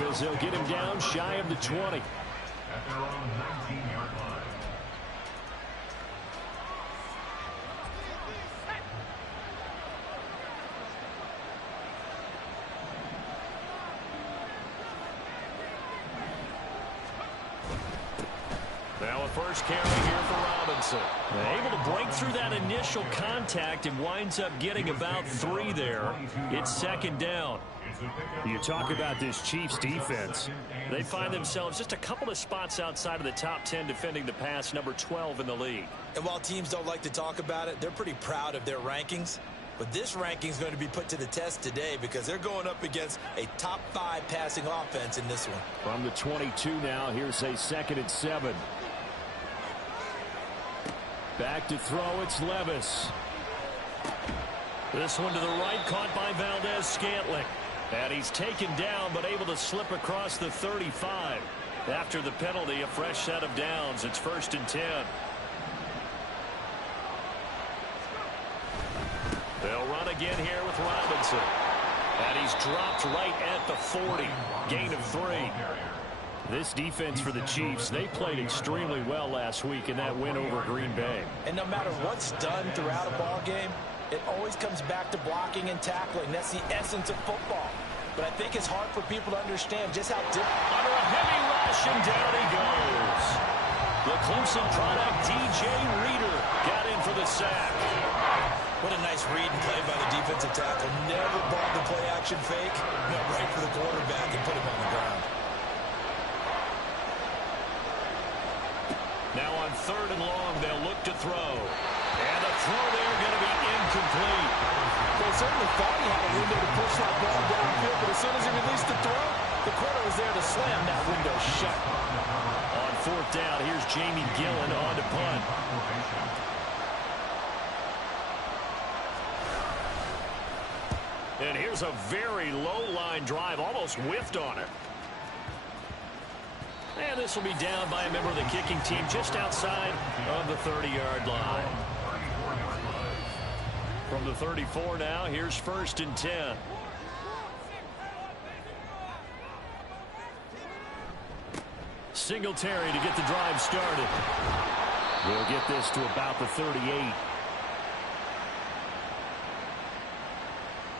says they'll get him down shy of the 20. At their own 19-yard line. Now a first carry here for Robinson. Able to break through that initial contact and winds up getting about 3 there. It's second down. You talk about this Chiefs defense. They find themselves just a couple of spots outside of the top 10 defending the pass, number 12 in the league. And while teams don't like to talk about it, they're pretty proud of their rankings. But this ranking is going to be put to the test today because they're going up against a top 5 passing offense in this one. From the 22 now, here's a 2nd and 7. Back to throw, it's Levis. This one to the right, caught by Valdez-Scantling. And he's taken down, but able to slip across the 35. After the penalty, a fresh set of downs. It's 1st and 10. They'll run again here with Robinson. And he's dropped right at the 40. Gain of 3. This defense for the Chiefs, they played extremely well last week in that win over Green Bay. And no matter what's done throughout a ball game, it always comes back to blocking and tackling. That's the essence of football. But I think it's hard for people to understand just how different. Under a heavy rush, and down he goes. The Clemson product, DJ Reader, got in for the sack. What a nice read and play by the defensive tackle. Never bought the play-action fake. Went right for the quarterback and put him on the ground. Now on 3rd and long, they'll look to throw. And the throw there going to be incomplete. They certainly thought he had a window to push that ball downfield, but as soon as he released the throw, the corner was there to slam that window shut. On 4th down, here's Jamie Gillen on to punt. And here's a very low-line drive, almost whiffed on it. And this will be down by a member of the kicking team just outside of the 30-yard line. From the 34 now, here's 1st and 10. Singletary to get the drive started. We'll get this to about the 38.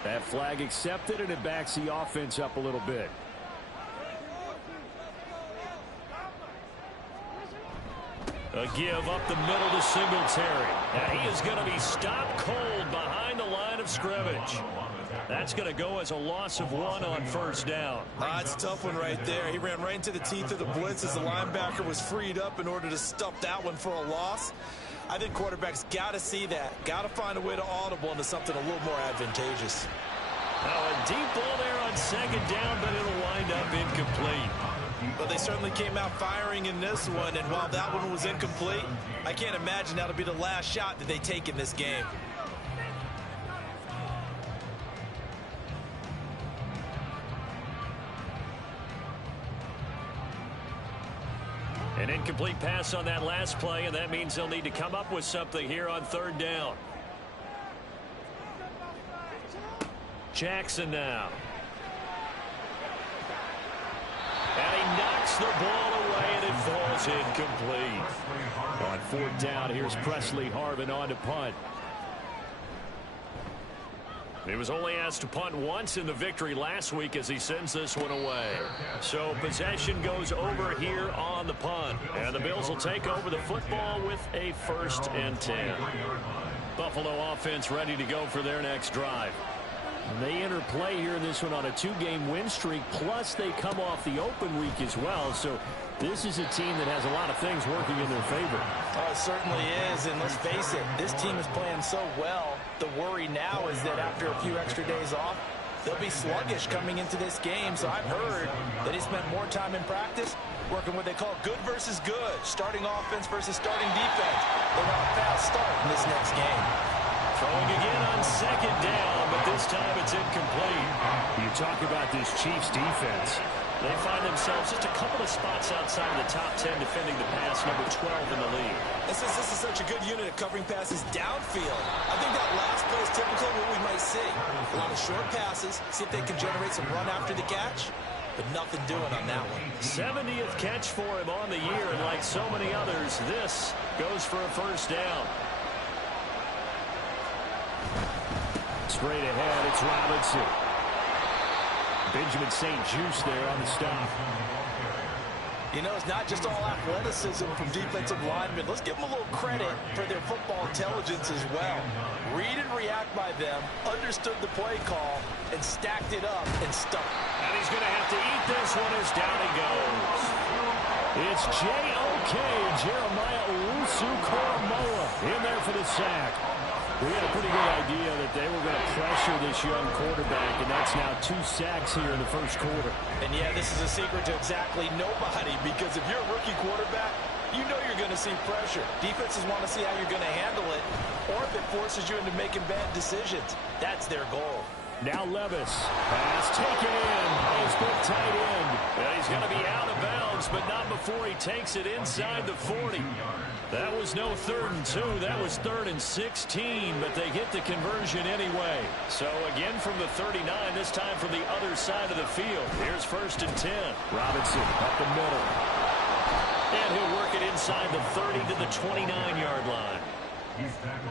That flag accepted, and it backs the offense up a little bit. A give up the middle to Singletary. And he is going to be stopped cold behind the line of scrimmage. That's going to go as a loss of 1 on 1st down. It's a tough one right there. He ran right into the teeth of the blitz as the linebacker was freed up in order to stuff that one for a loss. I think quarterbacks got to see that. Got to find a way to audible into something a little more advantageous. Now a deep ball there on 2nd down, but it'll wind up incomplete. But they certainly came out firing in this one, and while that one was incomplete, I can't imagine that'll be the last shot that they take in this game. An incomplete pass on that last play, and that means they'll need to come up with something here on 3rd down. Jackson now. And he knocks the ball away, and it falls incomplete. On 4th down, here's Presley Harvin on to punt. He was only asked to punt once in the victory last week as he sends this one away. So possession goes over here on the punt. And the Bills will take over the football with a 1st and 10. Buffalo offense ready to go for their next drive. And they enter play here in this one on a 2-game win streak, plus they come off the open week as well. So this is a team that has a lot of things working in their favor. Oh, it certainly is, and let's face it, this team is playing so well. The worry now is that after a few extra days off, they'll be sluggish coming into this game. So I've heard that he spent more time in practice working what they call good versus good, starting offense versus starting defense. They want a fast start in this next game. Throwing again on 2nd down, but this time it's incomplete. You talk about this Chiefs defense. They find themselves just a couple of spots outside of the top 10 defending the pass, number 12 in the league. This is such a good unit at covering passes downfield. I think that last play is typically what we might see. A lot of short passes, see if they can generate some run after the catch. but nothing doing on that one. 70th catch for him on the year, and like so many others, this goes for a first down. Straight ahead, it's Robinson. Benjamin St. Juste there on the stop. You know, it's not just all athleticism from defensive linemen. Let's give them a little credit for their football intelligence as well. Read and react by them, understood the play call, and stacked it up and stuck. And he's going to have to eat this one as down he goes. It's J.O.K. Jeremiah Owusu-Koramoah in there for the sack. We had a pretty good idea that they were going to pressure this young quarterback, and that's now 2 sacks here in the first quarter. And yeah, this is a secret to exactly nobody, because if you're a rookie quarterback, you know you're going to see pressure. Defenses want to see how you're going to handle it, or if it forces you into making bad decisions. That's their goal. Now Levis. Pass taken in. He's put tight end. And he's going to be out of bounds, but not before he takes it inside the 40. That was no 3rd and 2. That was 3rd and 16, but they get the conversion anyway. So again from the 39, this time from the other side of the field. Here's 1st and 10. Robinson up the middle. And he'll work it inside the 30 to the 29-yard line.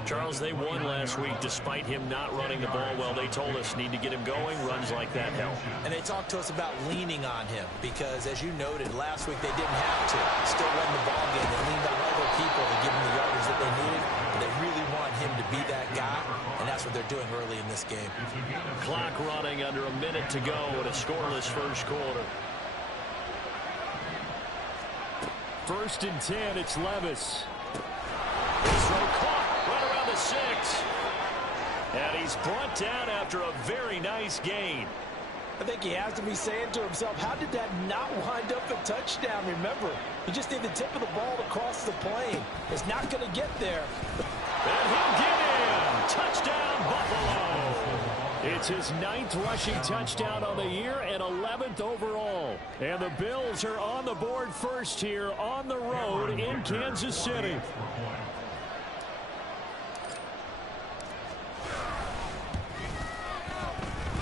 Charles, they won last week despite him not running the ball well. They told us need to get him going. Runs like that help. And they talked to us about leaning on him because, as you noted, last week they didn't have to. Still won the ball game. They leaned on other people to give them the yardage that they needed. But they really want him to be that guy, and that's what they're doing early in this game. Clock running under a minute to go in a scoreless first quarter. 1st and 10, it's Levis. His throw caught right around the 6. And he's brought down after a very nice gain. I think he has to be saying to himself, how did that not wind up a touchdown? Remember, he just did the tip of the ball to cross the plane. It's not going to get there. And he'll get in. Touchdown, Buffalo. It's his 9th rushing touchdown on the year and 11th overall. And the Bills are on the board first here on the road in Kansas City.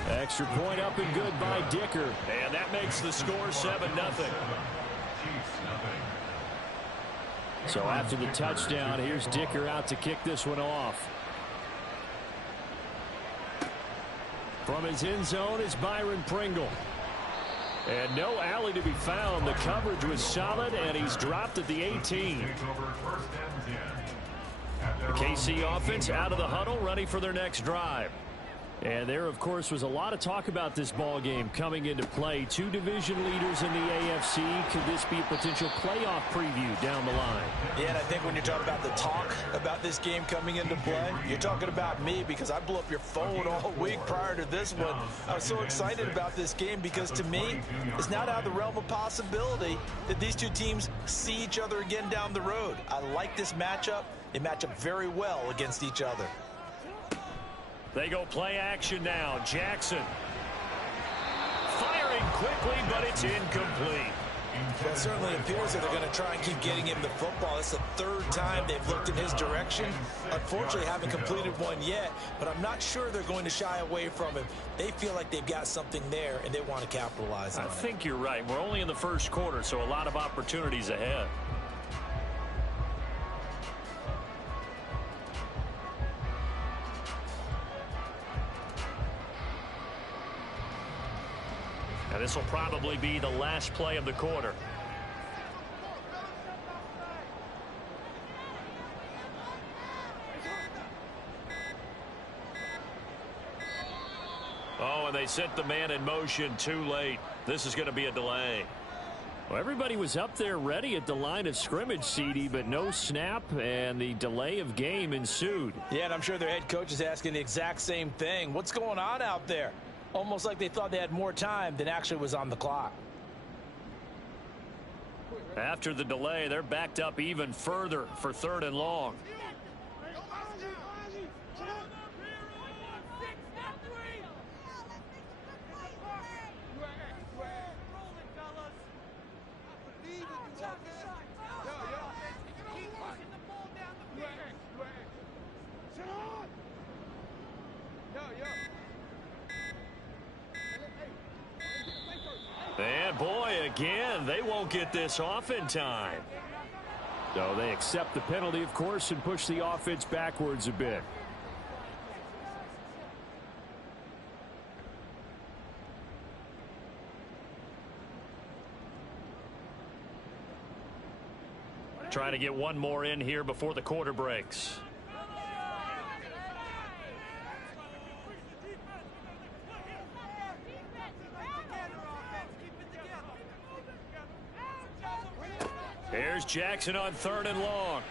Extra point up and good by Dicker. And that makes the score 7-0. So after the touchdown, here's Dicker out to kick this one off. From his end zone is Byron Pringle. And no alley to be found. The coverage was solid, and he's dropped at the 18. The KC offense out of the huddle, ready for their next drive. And there, of course, was a lot of talk about this ball game coming into play. 2 division leaders in the AFC. Could this be a potential playoff preview down the line? Yeah, and I think when you're talking about the talk about this game coming into play, you're talking about me because I blew up your phone all week prior to this one. I was so excited about this game because, to me, it's not out of the realm of possibility that these 2 teams see each other again down the road. I like this matchup. They match up very well against each other. They go play action now. Jackson firing quickly, but it's incomplete. Well, it certainly appears that they're going to try and keep getting him the football. It's the 3rd time they've looked in his direction. Unfortunately, haven't completed one yet, but I'm not sure they're going to shy away from him. They feel like they've got something there, and they want to capitalize on it. I think you're right. We're only in the first quarter, so a lot of opportunities ahead. And this will probably be the last play of the quarter. Oh, and they sent the man in motion too late. This is going to be a delay. Well, everybody was up there ready at the line of scrimmage, CD, but no snap, and the delay of game ensued. Yeah, and I'm sure their head coach is asking the exact same thing. What's going on out there? Almost like they thought they had more time than actually was on the clock. After the delay, they're backed up even further for 3rd and long. again, they won't get this off in time. So they accept the penalty, of course, and push the offense backwards a bit. Trying to get one more in here before the quarter breaks. Here's Jackson on 3rd and long.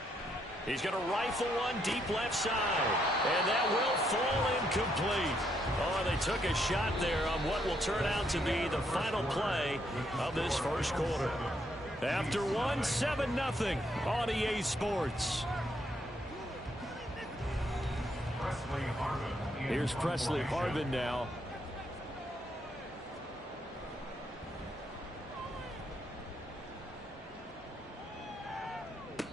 He's going to rifle one deep left side. And that will fall incomplete. Oh, they took a shot there on what will turn out to be the final play of this first quarter. After one, 7-0 on EA Sports. Here's Presley Harvin now.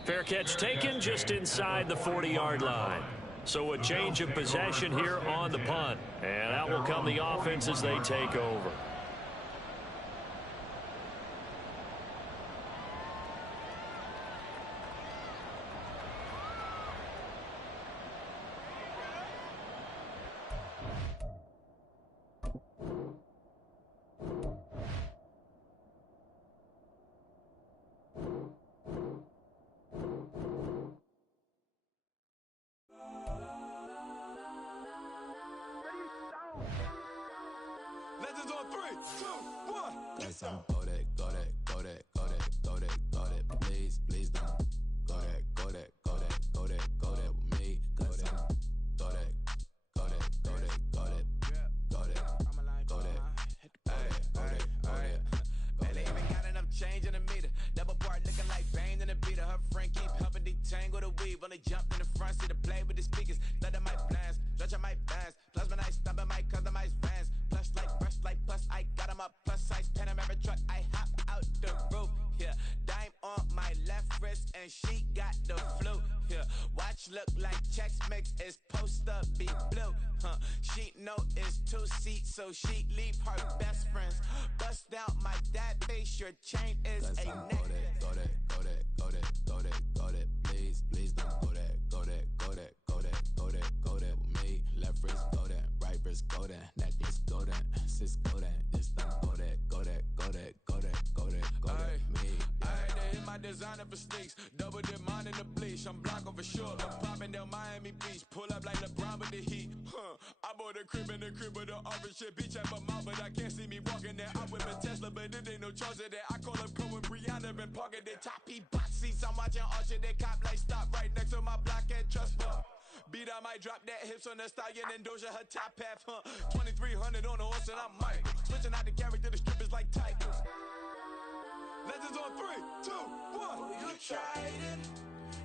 Fair catch taken just inside the 40-yard line. So a change of possession here on the punt. And out will come the offense as they take over. So she leave her best friends. Bust out my dad face. Your chain is a neck. Go that, please don't go that with me. Left wrist go that, right wrist go that, necklace go that, sis go that, this don't go that me. I had to hit my designer for sneaks, double dip mine in the bleach. I'm block over short, I'm popping down Miami Beach, pull up like LeBron with the heat. I bought a crib in the crib with the orange shit. Beach at my mouth, but I can't see me walking there. I whip a Tesla, but it ain't no charge of that. I call up Cohen, Brianna, and parking the top P box seats. I'm watching Archer, they cop like stop right next to my block and trust fund. Beat, I might drop that hips on the stallion and Doja her top half, 2300 on the horse and I'm Mike. Switching out the character, the strippers like Tigers. Legends on 3, 2, 1. Oh, you tried it.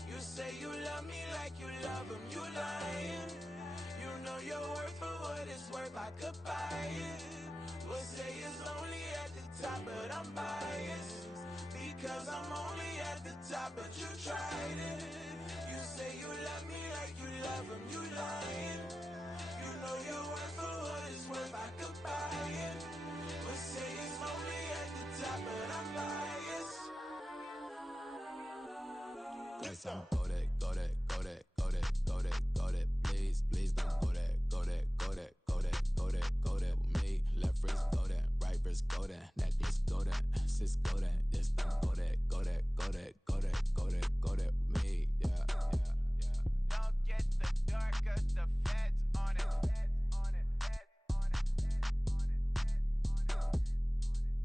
You say you love me like you love him. You lying. You know your worth for what it's worth. I could buy it. Would say it's only at the top, but I'm biased because I'm only at the top. But you tried it. You say you love me like you love him. You lying. You know your worth for what it's worth. I could buy it. Would say it's only at the top, but I'm biased. Cause I'm go that. Please don't go that with me. Left wrist go that, right wrist go that, necklace go that, sis go that, this don't go that with me. Yeah. Don't get the door cause the feds on it.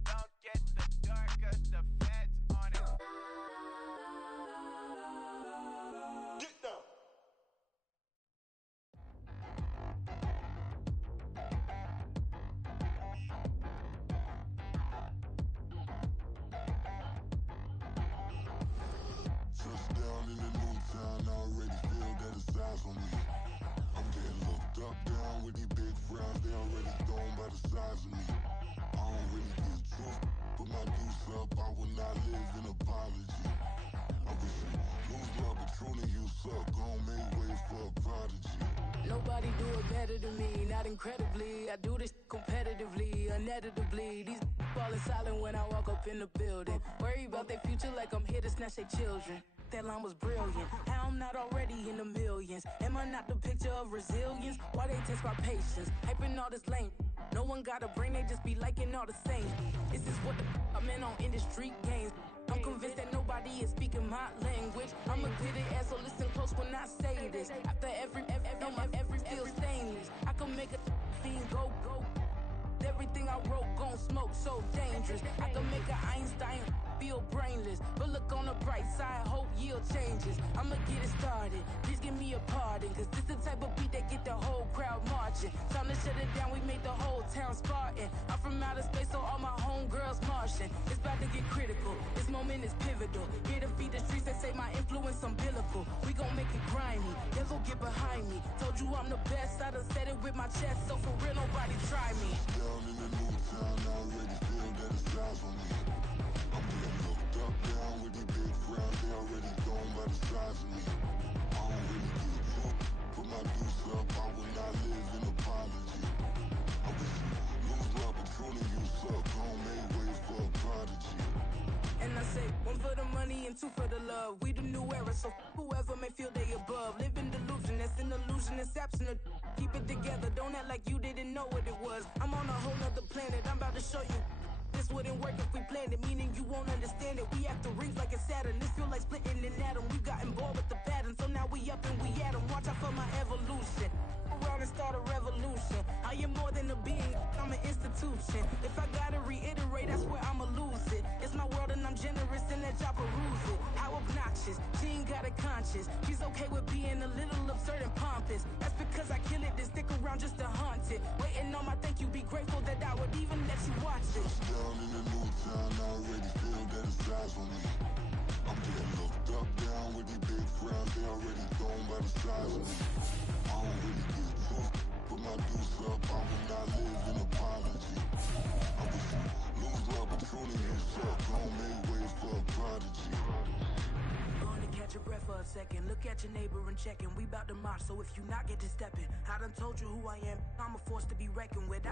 Don't get the door cause the feds on it. Get down. Touchdown in the new town, I already feel that it's eyes on me. I'm getting looked up, down with these big frowns, they already thrown by the size of me. I don't really get truth, put my goose up, I will not live in apology. Nobody do it better than me, not incredibly. I do this competitively, uneditably. These falling silent when I walk up in the building. Worry about their future like I'm here to snatch their children. That line was brilliant. How I'm not already in the millions? Am I not the picture of resilience? Why they test my patience? Hyping all this lame. No one got a brain, they just be liking all the same. This is what the I'm in on industry games. I'm convinced that nobody is speaking my language. I'm a good ass, so listen close when I say this. After every feel stainless. I can make a fiend go. Everything I wrote gon' smoke, so dangerous. I can make an Einstein feel brainless. But look on the bright side, hope yield changes. I'ma get it started, please give me a pardon. Cause this the type of beat that get the whole crowd marching. Time to shut it down, we made the whole town Spartan. I'm from outer space, so all my homegirls Martian. It's about to get critical, this moment is pivotal. Here to feed the streets that say my influence umbilical. We gon' make it grimy, devil get behind me. Told you I'm the best, I done said it with my chest. So for real, nobody try me. Down in the new town, I already feel that it's eyes on me. I'm getting looked up, down with these big frowns, they already gone by the size of me. I don't really give a fuck, put my deuce up, I will not live in apology. I wish you lose the opportunity, you suck, home made way for a prodigy. And I say, one for the money and two for the love. We the new era, so whoever may feel they above. Live in delusion, that's an illusion, it's absent. Keep it together, don't act like you didn't know what it was. I'm on a whole nother planet, I'm about to show you. This wouldn't work if we planned it, meaning you won't understand it. We after rings like a Saturn, this feel like splitting an atom. We got involved with the pattern, so now we up and we at 'em. Watch out for my evolution. Around and start a revolution. I am more than a being, I'm an institution. If I gotta reiterate, that's where I'ma lose it. It's my world and I'm generous and let y'all peruse it. How obnoxious, she ain't got a conscience. She's okay with being a little absurd and pompous. That's because I kill it, then stick around just to haunt it. Waiting on my thank you, be grateful that I would even let you watch it. Down in the new town, I already feel that it's eyes on me. I'm getting looked up, down with these big frowns, they already gone by the size of me. I don't really give a fuck, put my deuce up, I will not live in apology. I wish you lose the opportunity, you suck, home made way for a prodigy. Gonna catch your breath for a second. Look at your neighbor and check him. We bout to march, so if you not get to stepping, I done told you who I am. I'm a force to be reckoned with.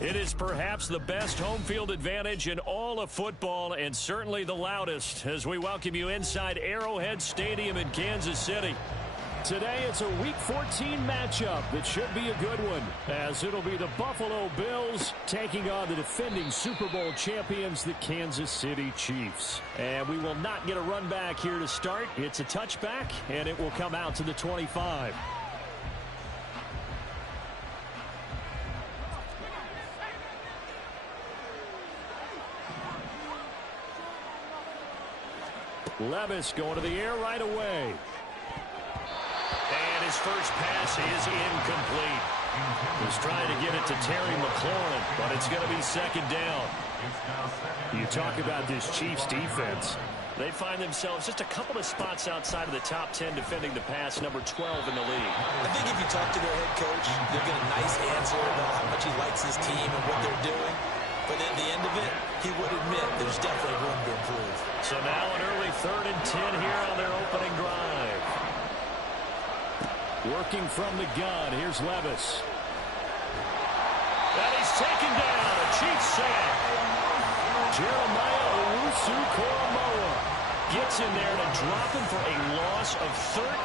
It is perhaps the best home field advantage in all of football, and certainly the loudest, as we welcome you inside Arrowhead Stadium in Kansas City. Today, it's a Week 14 matchup that should be a good one, as it'll be the Buffalo Bills taking on the defending Super Bowl champions, the Kansas City Chiefs. And we will not get a run back here to start. It's a touchback, and it will come out to the 25. Levis going to the air right away. And his first pass is incomplete. He's trying to get it to Terry McLaurin, but it's going to be second down. You talk about this Chiefs defense. They find themselves just a couple of spots outside of the top 10 defending the pass, number 12 in the league. I think if you talk to their head coach, they'll get a nice answer about how much he likes his team and what they're doing. But at the end of it, he would admit there's definitely room to improve. So now an early 3rd and 10 here on their opening drive. Working from the gun, here's Levis. And he's taken down, a Chiefs sack. Jeremiah Owusu-Koramoah Gets in there to drop him for a loss of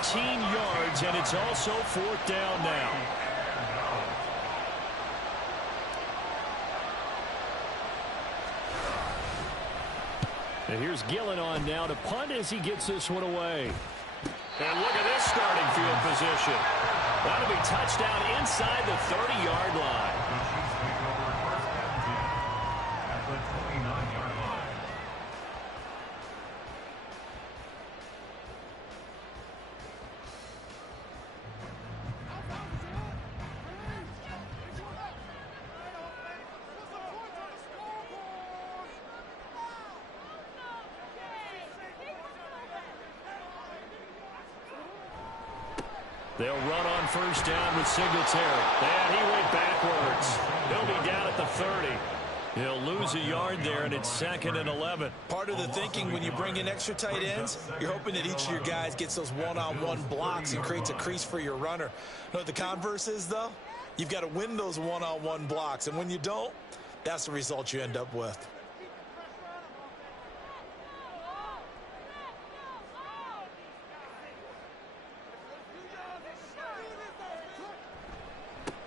13 yards, and it's also 4th down now. And here's Gillen on now to punt as he gets this one away. And look at this starting field position. That'll be touchdown inside the 30-yard line. At the 29-yard line. They'll run on first down with Singletary. And he went backwards. He'll be down at the 30. He'll lose a yard there, and it's 2nd and 11. Part of the thinking when you bring in extra tight ends, you're hoping that each of your guys gets those one-on-one blocks and creates a crease for your runner. You know what the converse is, though? You've got to win those one-on-one blocks, and when you don't, that's the result you end up with.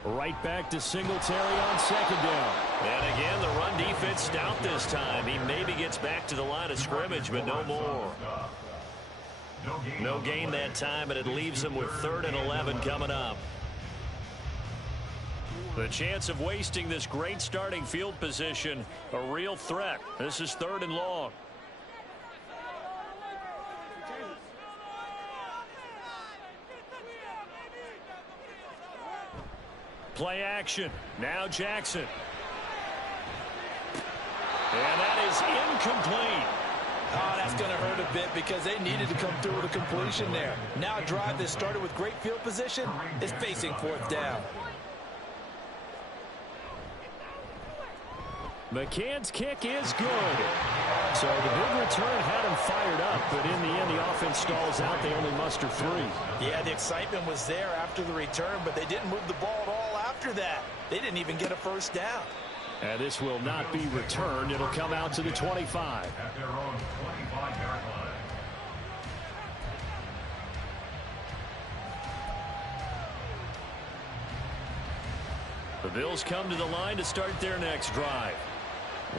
Right back to Singletary on 2nd down. And again, the run defense stout this time. He maybe gets back to the line of scrimmage, but no more. No gain that time, and it leaves him with 3rd and 11 coming up. The chance of wasting this great starting field position, a real threat. This is 3rd and long. Play action. Now Jackson. And that is incomplete. Oh, that's going to hurt a bit because they needed to come through with a completion there. Now a drive that started with great field position is facing 4th down. McCann's kick is good. So the big return had him fired up, but in the end, the offense stalls out. They only muster 3. Yeah, the excitement was there after the return, but they didn't move the ball at all after that. They didn't even get a 1st down. And this will not be returned. It'll come out to the 25. At their own 25-yard line. The Bills come to the line to start their next drive.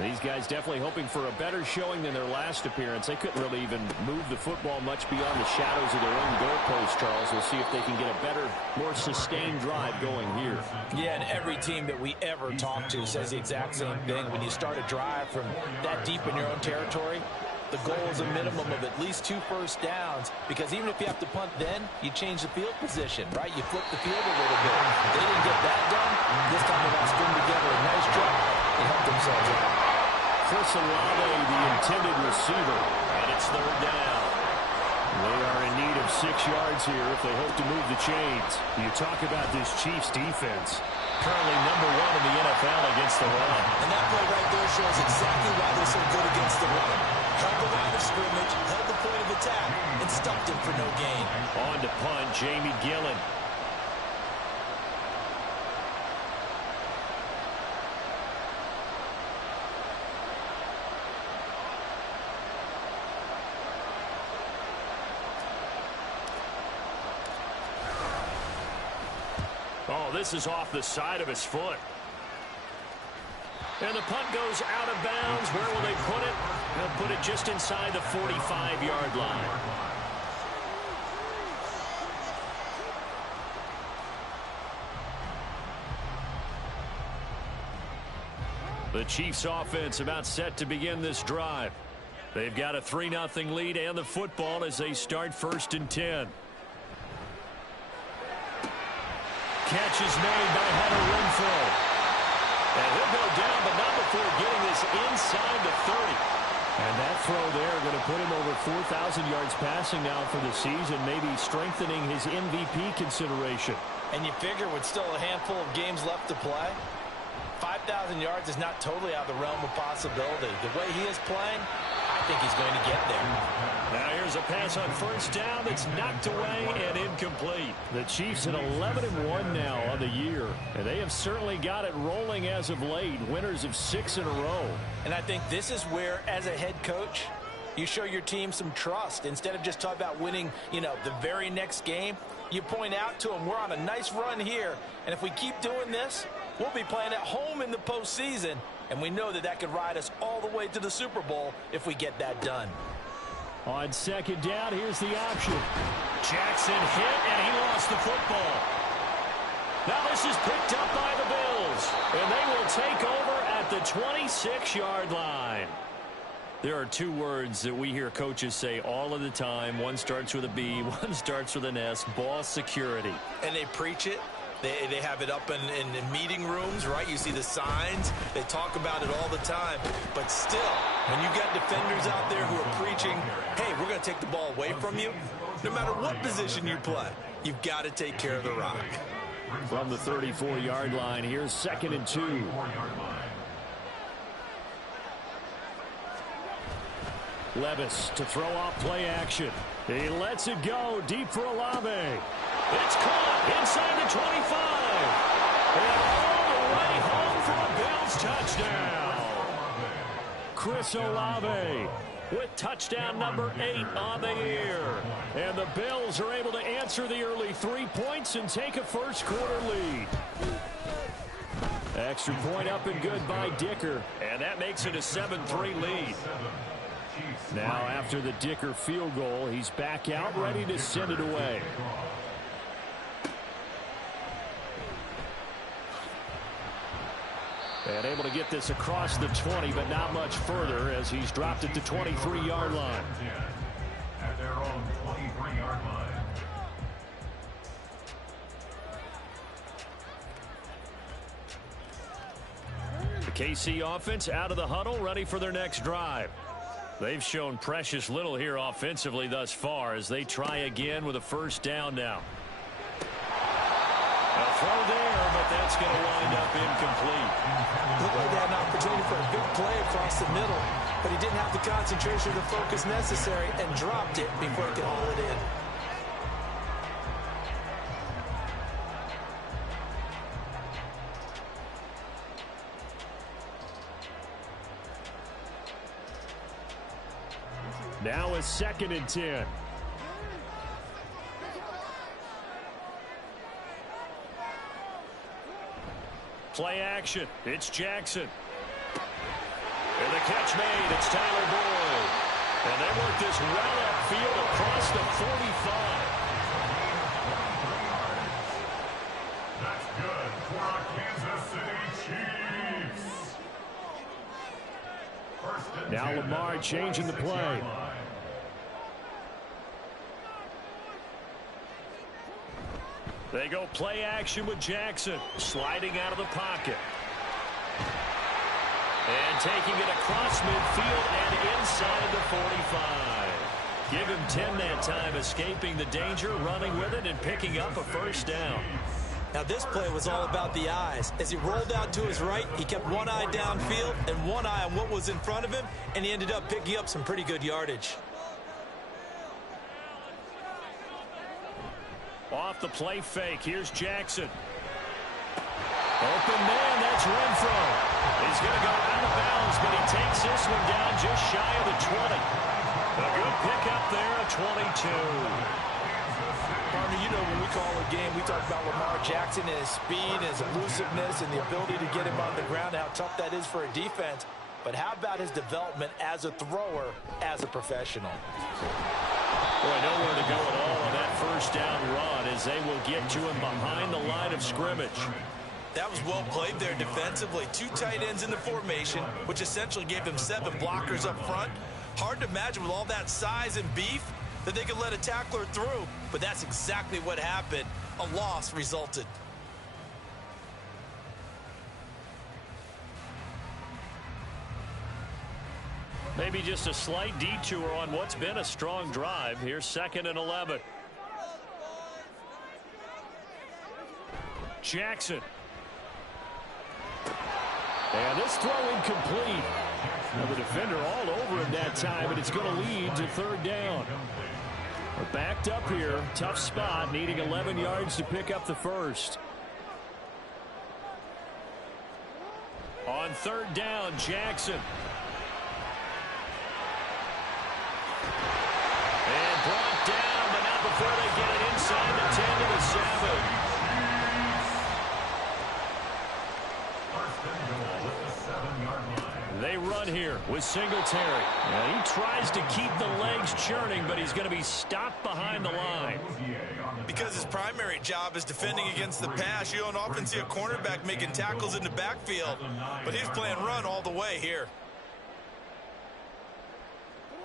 These guys definitely hoping for a better showing than their last appearance. They couldn't really even move the football much beyond the shadows of their own goalpost, Charles. We'll see if they can get a better, more sustained drive going here. Yeah, and every team that we ever talk to says the exact same thing. When you start a drive from that deep in your own territory, the goal is a minimum of at least 2 first downs, because even if you have to punt then, you change the field position, right? You flip the field a little bit. They didn't get that done. This time they got strung together a nice drive. They helped themselves out. Chris Olave, the intended receiver. And it's 3rd down. They are in need of 6 yards here if they hope to move the chains. You talk about this Chiefs defense. Currently number 1 in the NFL against the run. And that play right there shows exactly why they're so good against the run. Held the line of scrimmage, held the point of attack, and stuffed him for no gain. On to punt, Jamie Gillen. Oh, this is off the side of his foot. And the punt goes out of bounds. Where will they put it? They'll put it just inside the 45-yard line. The Chiefs offense about set to begin this drive. They've got a 3-0 lead and the football as they start 1st and 10. Catch is made by Hunter Renfrow. And he'll go down, but not before getting this inside the 30. And that throw there going to put him over 4,000 yards passing now for the season, maybe strengthening his MVP consideration. And you figure with still a handful of games left to play, 5,000 yards is not totally out of the realm of possibility. The way he is playing, I think he's going to get there. Now here's a pass on 1st down that's knocked away and incomplete. The Chiefs at 11-1 now on the year, and they have certainly got it rolling as of late, winners of 6 in a row. And I think this is where, as a head coach, you show your team some trust. Instead of just talking about winning, the very next game, you point out to them, we're on a nice run here, and if we keep doing this, we'll be playing at home in the postseason, and we know that that could ride us all the way to the Super Bowl if we get that done. On 2nd down, here's the option. Jackson hit, and he lost the football. Now this is picked up by the Bills, and they will take over at the 26-yard line. There are 2 words that we hear coaches say all of the time. One starts with a B, one starts with an S, ball security. And they preach it. They have it up in meeting rooms, right? You see the signs. They talk about it all the time. But still, when you've got defenders out there who are preaching, hey, we're going to take the ball away from you, no matter what position you play, you've got to take care of the rock. From the 34-yard line, here's 2nd and 2. Levis to throw off play action. He lets it go deep for Olave. It's caught inside the 25. And all the way home for a Bills touchdown. Chris Olave with touchdown number 8 on the year. And the Bills are able to answer the early 3 points and take a first-quarter lead. Extra point up and good by Dicker. And that makes it a 7-3 lead. Now after the Dicker field goal, he's back out ready to send it away. And able to get this across the 20, but not much further as he's dropped it to 23-yard line. At their own 23-yard line. The KC offense out of the huddle, ready for their next drive. They've shown precious little here offensively thus far as they try again with a first down now. A throw there, but that's going to wind up incomplete. Looked like they had an opportunity for a big play across the middle, but he didn't have the concentration or the focus necessary and dropped it before he could haul it in. Now a 2nd and 10. Play action. It's Jackson. And the catch made. It's Tyler Boyd. And they work this well upfield across the 45. That's good for our Kansas City Chiefs. First and Now 10 Lamar at the changing the 46-yard play. line. They go play action with Jackson. Sliding out of the pocket. And taking it across midfield and inside the 45. Give him 10 that time, escaping the danger, running with it, and picking up a first down. Now this play was all about the eyes. As he rolled out to his right, he kept one eye downfield and one eye on what was in front of him, and he ended up picking up some pretty good yardage. Off the play fake, here's Jackson. Open man, that's Renfro. He's going to go out of bounds, but he takes this one down just shy of the 20. A good pickup there, a 22. Partner, you know when we call a game, we talk about Lamar Jackson and his speed, his elusiveness, and the ability to get him on the ground, how tough that is for a defense. But how about his development as a thrower, as a professional? Boy, nowhere to go at all on that first down run as they will get to him behind the line of scrimmage. That was well played there defensively. 2 tight ends in the formation, which essentially gave them 7 blockers up front. Hard to imagine with all that size and beef that they could let a tackler through, but that's exactly what happened. A loss resulted. Maybe just a slight detour on what's been a strong drive. Here's 2nd and 11. Jackson. And this throw incomplete. Now the defender all over him that time, and it's going to lead to 3rd down. We're backed up here. Tough spot, needing 11 yards to pick up the first. On 3rd down, Jackson. And brought down, but not before they get it inside the 10 to the 7. They run here with Singletary. And he tries to keep the legs churning, but he's going to be stopped behind the line. Because his primary job is defending against the pass, you don't often see a cornerback making tackles in the backfield. But he's playing run all the way here.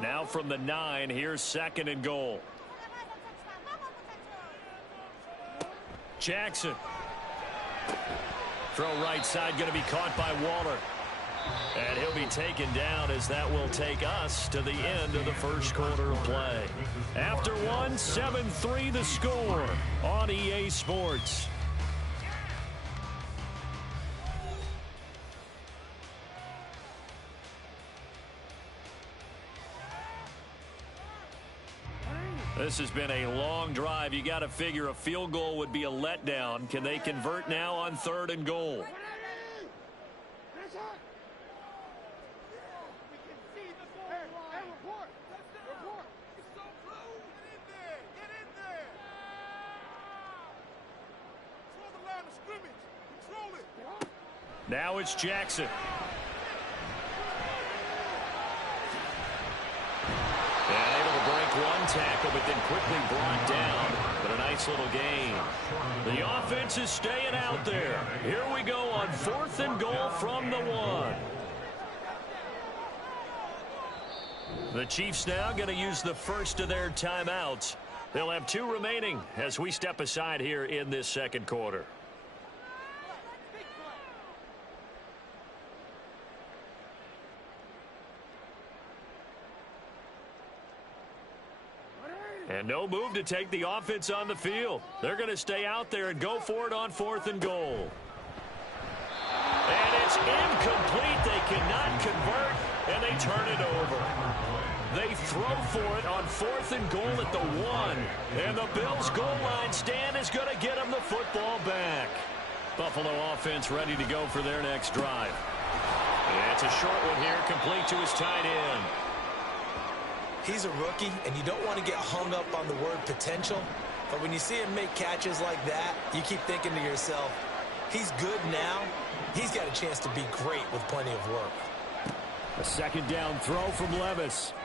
Now from the 9, here's 2nd and goal. Jackson. Throw right side, going to be caught by Waller. And he'll be taken down as that will take us to the end of the first quarter of play. After one, 7-3 the score on EA Sports. This has been a long drive. You got to figure a field goal would be a letdown. Can they convert now on 3rd and goal? Now it's Jackson. And able to break one tackle, but then quickly brought down. But a nice little gain. The offense is staying out there. Here we go on 4th and goal from the 1. The Chiefs now going to use the first of their timeouts. They'll have 2 remaining as we step aside here in this 2nd quarter. And no move to take the offense on the field. They're going to stay out there and go for it on 4th and goal. And it's incomplete. They cannot convert, and they turn it over. They throw for it on 4th and goal at the 1. And the Bills' goal line stand is going to get them the football back. Buffalo offense ready to go for their next drive. And it's a short one here, complete to his tight end. He's a rookie, and you don't want to get hung up on the word potential. But when you see him make catches like that, you keep thinking to yourself, he's good now. He's got a chance to be great with plenty of work. A 2nd down throw from Levis.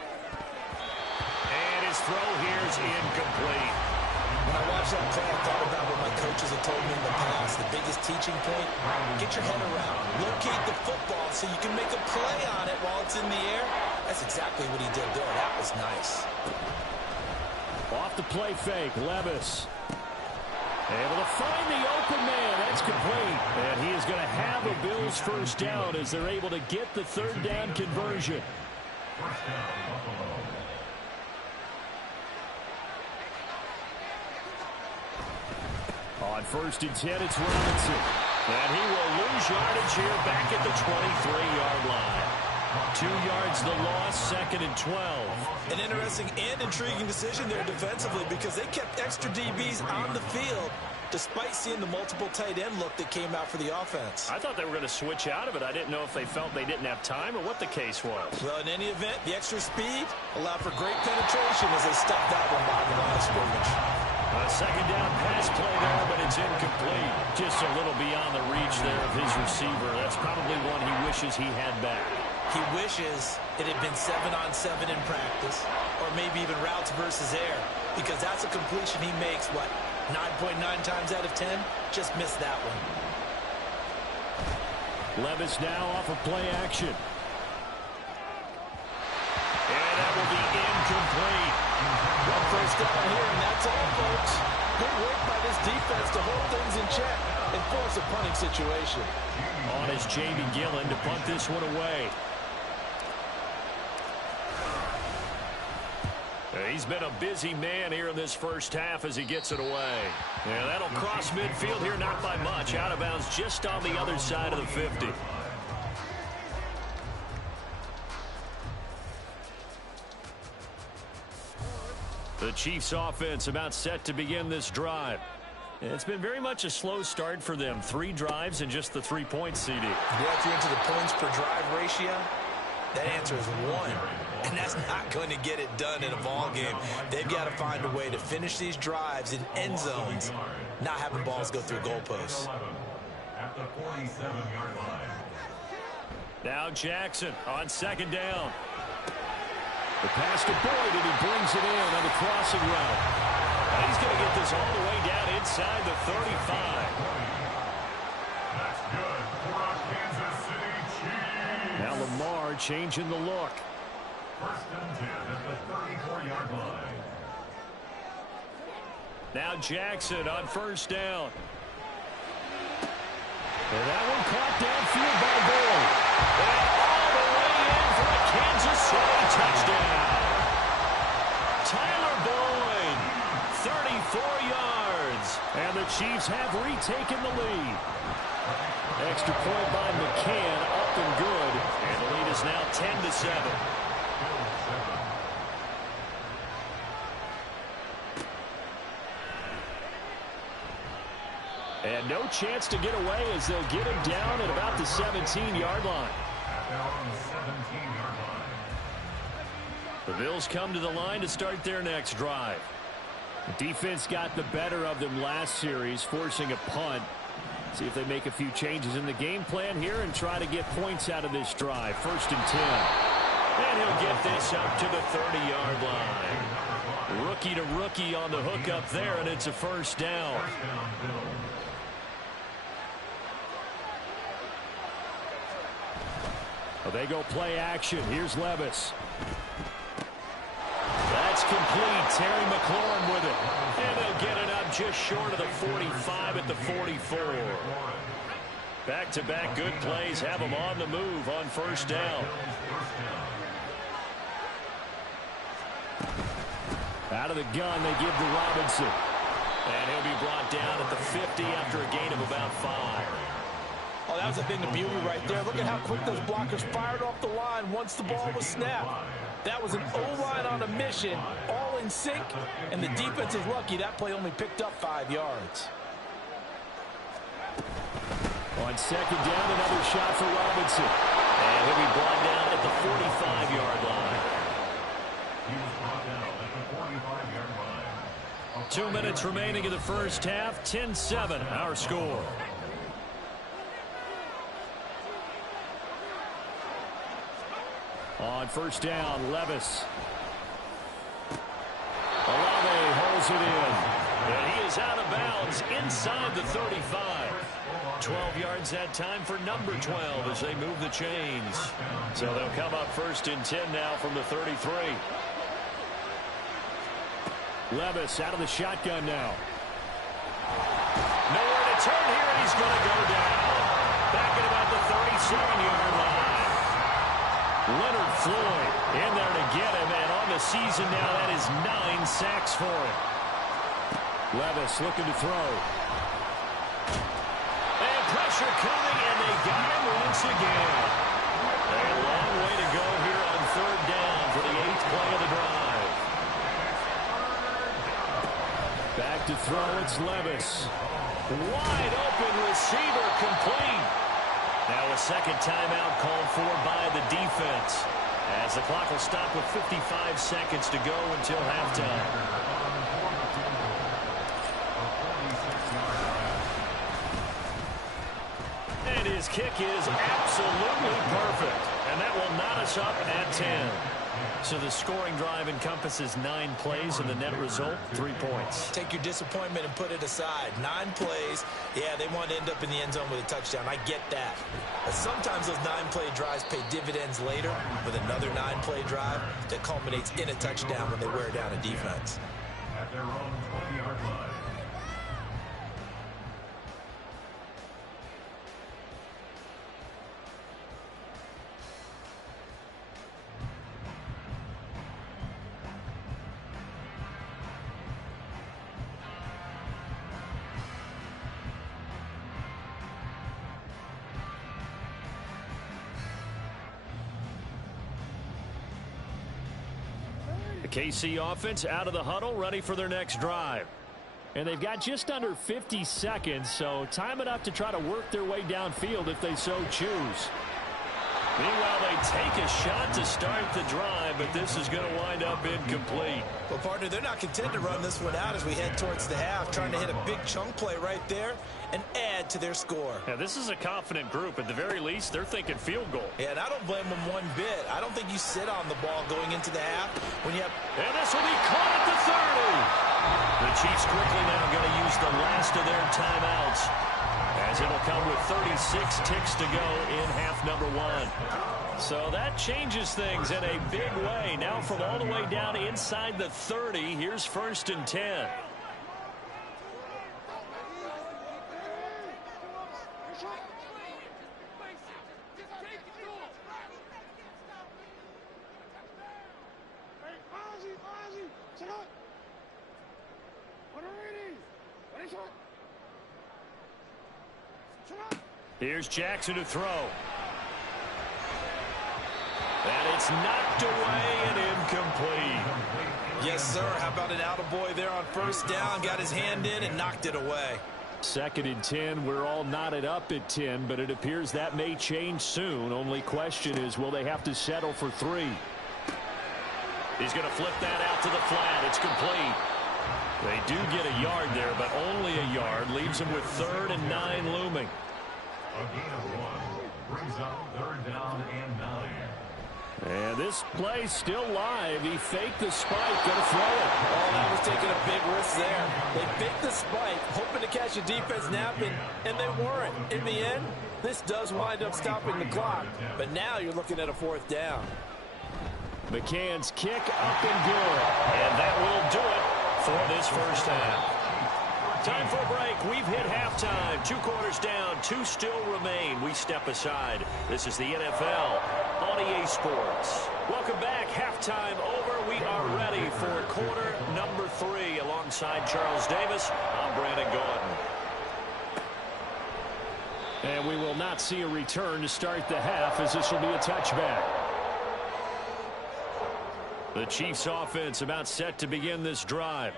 And his throw here is incomplete. When I watched that play, I thought about what my coaches have told me in the past. The biggest teaching point, get your head around. Locate the football so you can make a play on it while it's in the air. That's exactly what he did there. That was nice. Off the play fake, Levis. Able to find the open man. That's complete. And he is going to have a Bills first down as they're able to get the 3rd down conversion. First down, Buffalo. On 1st and 10, it's Robinson. And he will lose yardage here back at the 23-yard line. 2 yards the loss, 2nd and 12. An interesting and intriguing decision there defensively because they kept extra DBs on the field despite seeing the multiple tight end look that came out for the offense. I thought they were going to switch out of it. I didn't know if they felt they didn't have time or what the case was. Well, in any event, the extra speed allowed for great penetration as they stuffed that one by the line of scrimmage. A 2nd down pass play there, but it's incomplete. Just a little beyond the reach there of his receiver. That's probably one he wishes he had back. He wishes it had been 7-on-7 in practice, or maybe even routes versus air, because that's a completion he makes, 9.9 times out of 10? Just missed that one. Levis now off of play action. And that will be incomplete. One first down here, and that's all, folks. Good work by this defense to hold things in check and force a punting situation. On is Jamie Gillen to punt this one away. He's been a busy man here in this first half as he gets it away. Yeah, that'll cross midfield here, not by much. Out of bounds just on the other side of the 50. The Chiefs offense about set to begin this drive. It's been very much a slow start for them. 3 drives and just the 3-point CD. Yeah, if you're into the points per drive ratio, that answer is 1. And that's not going to get it done in a ball game. They've got to find a way to finish these drives in end zones, not having balls go through goalposts. At the 47-yard line. Now Jackson on 2nd down. The pass to Boyd, and he brings it in on the crossing route. And he's going to get this all the way down inside the 35. That's good for a Kansas City Chiefs. Now Lamar changing the look. First and 10 at the 34-yard line. Now Jackson on 1st down. And that one caught downfield by Boyd. And all the way in for a Kansas City touchdown. Tyler Boyd, 34 yards. And the Chiefs have retaken the lead. Extra point by McCann, up and good. And the lead is now 10-7. And no chance to get away as they'll get him down at about the 17-yard line. At their own 17-yard line. The Bills come to the line to start their next drive. The defense got the better of them last series, forcing a punt. See if they make a few changes in the game plan here and try to get points out of this drive. 1st and 10. And he'll get this up to the 30-yard line. Rookie to rookie on the hook up there, and it's a 1st down. Well, they go play action. Here's Levis. That's complete. Terry McLaurin with it. And they'll get it up just short of the 45 at the 44. Back-to-back good plays have them on the move on 1st down. Out of the gun, they give to Robinson. And he'll be brought down at the 50 after a gain of about 5. Oh, that was a thing of beauty right there. Look at how quick those blockers fired off the line once the ball was snapped. That was an O-line on a mission, all in sync, and the defense is lucky that play only picked up 5 yards. On 2nd down, another shot for Robinson. And he'll be brought down at the 45-yard line. He was brought down at the 45-yard line. 2 minutes remaining in the first half. 10-7, our score. On 1st down, Levis. Olave holds it in. And he is out of bounds inside the 35. 12 yards that time for number 12 as they move the chains. So they'll come up 1st and 10 now from the 33. Levis out of the shotgun now. Nowhere to turn here, and he's going to go down. Back at about the 37-yard line. Leonard Floyd in there to get him, and on the season now, that is 9 sacks for him. Levis looking to throw. And pressure coming, and they got him once again. A long way to go here on 3rd down for the 8th play of the drive. Back to throw, it's Levis. Wide open receiver, complete. Now a 2nd timeout called for by the defense, as the clock will stop with 55 seconds to go until halftime. And his kick is absolutely perfect, and that will knot us up at 10. So the scoring drive encompasses 9 plays, and the net result, 3 points. Take your disappointment and put it aside. 9 plays. Yeah, they want to end up in the end zone with a touchdown. I get that. But sometimes those 9-play drives pay dividends later with another 9-play drive that culminates in a touchdown when they wear down a defense. At their own 20-yard line. KC offense out of the huddle, ready for their next drive. And they've got just under 50 seconds, so time enough to try to work their way downfield if they so choose. Meanwhile, they take a shot to start the drive, but this is going to wind up incomplete. Well, partner, they're not content to run this one out as we head towards the half, trying to hit a big chunk play right there and add to their score. Yeah, this is a confident group. At the very least, they're thinking field goal. Yeah, and I don't blame them one bit. I don't think you sit on the ball going into the half when you have... And this will be caught at the 30. The Chiefs quickly now going to use the last of their timeouts, as it'll come with 36 ticks to go in half number 1. So that changes things in a big way. Now from all the way down inside the 30, here's 1st and 10. Here's Jackson to throw. And it's knocked away and incomplete. Yes, sir. How about an attaboy there on 1st down? Got his hand in and knocked it away. 2nd and 10. We're all knotted up at 10, but it appears that may change soon. Only question is, will they have to settle for 3? He's going to flip that out to the flat. It's complete. They do get a yard there, but only a yard. Leaves them with 3rd and 9 looming. A gain of 1 brings up 3rd down and 9. And this play still live. He faked the spike, going to throw it. Oh, that was taking a big risk there. They faked the spike, hoping to catch a defense napping, and they weren't. In the end, this does wind up stopping the clock, but now you're looking at a 4th down. McCann's kick up and good. And that will do it for this first half. Time for a break. We've hit halftime. 2 quarters down. 2 still remain. We step aside. This is the NFL on EA Sports. Welcome back. Halftime over. We are ready for quarter number 3. Alongside Charles Davis, I'm Brandon Gaudin. And we will not see a return to start the half, as this will be a touchback. The Chiefs offense about set to begin this drive.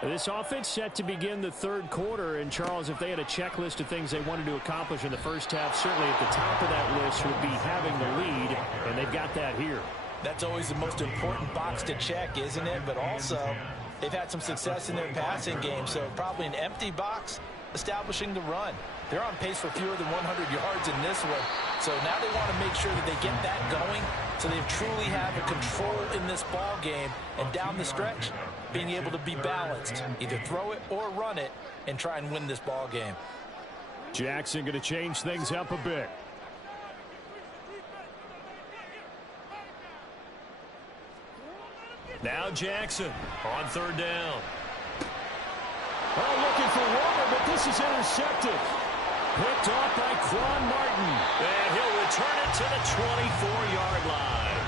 This offense set to begin the 3rd quarter. And, Charles, if they had a checklist of things they wanted to accomplish in the first half, certainly at the top of that list would be having the lead, and they've got that here. That's always the most important box to check, isn't it? But also, they've had some success in their passing game, so probably an empty box establishing the run. They're on pace for fewer than 100 yards in this one. So now they want to make sure that they get that going so they truly have a control in this ball game. And down the stretch, being able to be balanced, either throw it or run it, and try and win this ball game. Jackson going to change things up a bit. Now Jackson on 3rd down. Oh, looking for Warner, but this is intercepted. Picked off by Quan Martin. And he'll return it to the 24-yard line.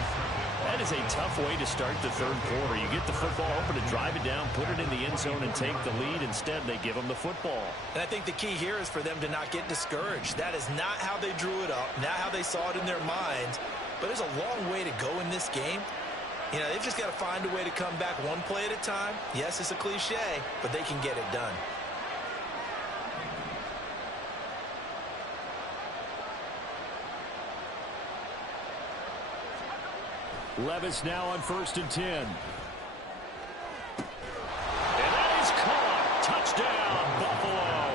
That is a tough way to start the 3rd quarter. You get the football open to drive it down, put it in the end zone, and take the lead. Instead, they give them the football. And I think the key here is for them to not get discouraged. That is not how they drew it up, not how they saw it in their minds. But there's a long way to go in this game. You know, they've just got to find a way to come back one play at a time. Yes, it's a cliche, but they can get it done. Levis now on 1st and 10. And that is caught. Touchdown, Buffalo.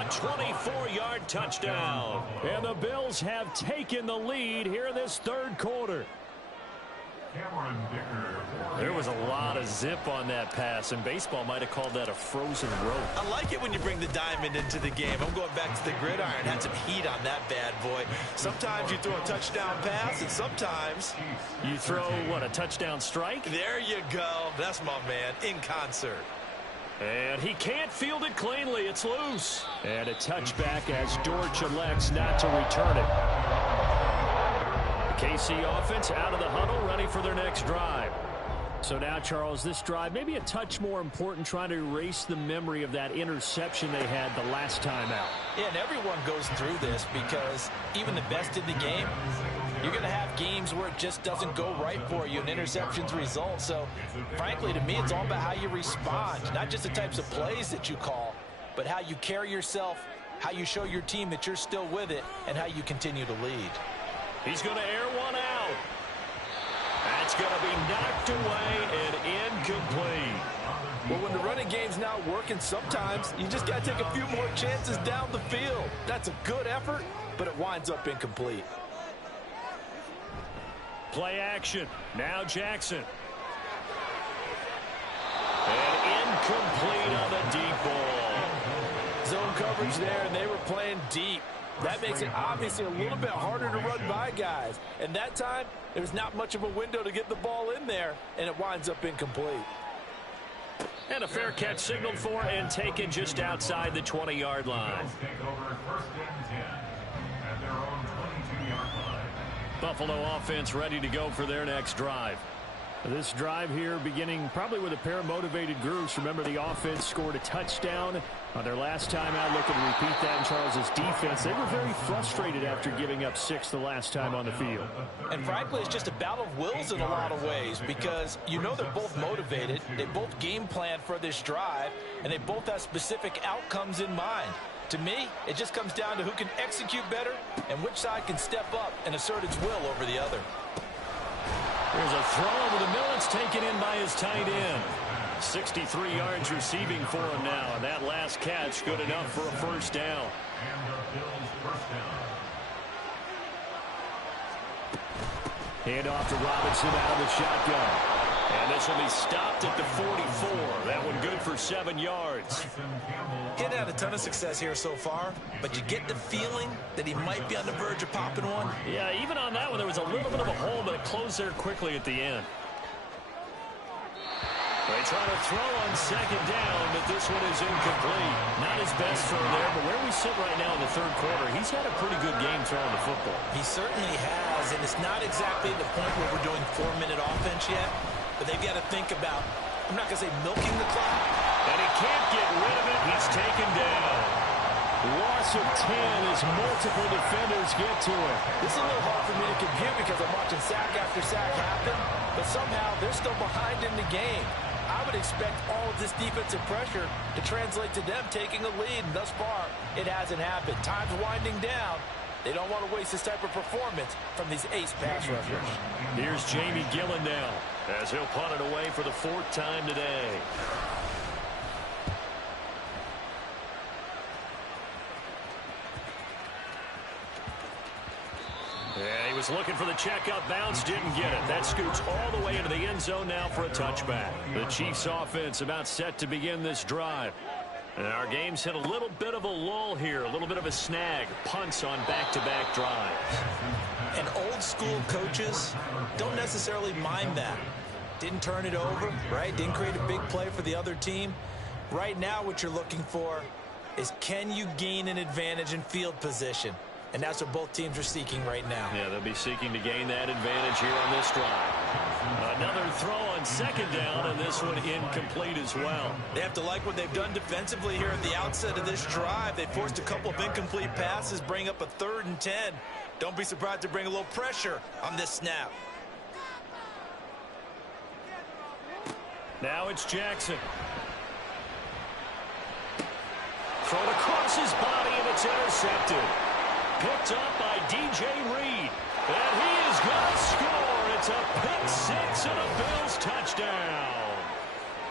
A 24-yard touchdown. And the Bills have taken the lead here in this 3rd quarter. There was a lot of zip on that pass, and baseball might have called that a frozen rope. I like it when you bring the diamond into the game. I'm going back to the gridiron. Had some heat on that bad boy. Sometimes you throw a touchdown pass, and sometimes you throw, what, a touchdown strike? There you go. That's my man, in concert. And he can't field it cleanly. It's loose. And a touchback as Dortch elects not to return it. KC offense out of the huddle, ready for their next drive. So now, Charles, this drive maybe a touch more important, trying to erase the memory of that interception they had the last time out. Yeah, and everyone goes through this because even the best in the game, you're going to have games where it just doesn't go right for you and interceptions result. So, frankly, to me, it's all about how you respond, not just the types of plays that you call, but how you carry yourself, how you show your team that you're still with it, and how you continue to lead. He's going to air one out. That's going to be knocked away and incomplete. Well, when the running game's not working, sometimes you just got to take a few more chances down the field. That's a good effort, but it winds up incomplete. Play action. Now Jackson. And incomplete on the deep ball. Zone coverage there, and they were playing deep. That makes it obviously a little bit harder to run by guys. And that time, there's not much of a window to get the ball in there, and it winds up incomplete. And a fair catch signaled for and taken just outside the 20-yard line. Buffalo offense ready to go for their next drive. This drive here beginning probably with a pair of motivated groups. Remember, the offense scored a touchdown on their last time out. Looking to repeat that in Charles's defense. They were very frustrated after giving up 6 the last time on the field. And frankly, it's just a battle of wills in a lot of ways, because you know they're both motivated. They both game plan for this drive, and they both have specific outcomes in mind. To me, it just comes down to who can execute better and which side can step up and assert its will over the other. There's a throw over the middle. It's taken in by his tight end. 63 yards receiving for him now. And that last catch good enough for a first down. And the Bills' first down. Hand off to Robinson out of the shotgun. And this will be stopped at the 44. That one good for 7 yards. He hadn't had a ton of success here so far, but you get the feeling that he might be on the verge of popping one. Yeah, even on that one, there was a little bit of a hole, but it closed there quickly at the end. They try to throw on second down, but this one is incomplete. Not his best throw there, but where we sit right now in the third quarter, he's had a pretty good game throwing the football. He certainly has, and it's not exactly the point where we're doing 4-minute offense yet, but they've got to think about, I'm not going to say milking the clock. And he can't get rid of it. He's taken down. Loss of 10 as multiple defenders get to it. This is a little hard for me to compute because I'm watching sack after sack happen, but somehow they're still behind in the game. I would expect all of this defensive pressure to translate to them taking a lead, and thus far, it hasn't happened. Time's winding down. They don't want to waste this type of performance from these ace pass rushers. Here's Jamie Gillen now, as he'll punt it away for the 4th time today. Yeah, he was looking for the checkup bounce, didn't get it. That scoots all the way into the end zone now for a touchback. The Chiefs offense about set to begin this drive. And our game's hit a little bit of a lull here, a little bit of a snag. Punts on back-to-back drives. And old school coaches don't necessarily mind that. Didn't turn it over, right? Didn't create a big play for the other team. Right now what you're looking for is, can you gain an advantage in field position? And that's what both teams are seeking right now. Yeah, they'll be seeking to gain that advantage here on this drive. Another throw on second down, and this one incomplete as well. They have to like what they've done defensively here at the outset of this drive. They forced a couple of incomplete passes, bring up a 3rd and 10. Don't be surprised to bring a little pressure on this snap. Now it's Jackson. Thrown across his body, and it's intercepted. Picked up by DJ Reed. And he is going to score. It's a pick 6 and a Bills touchdown.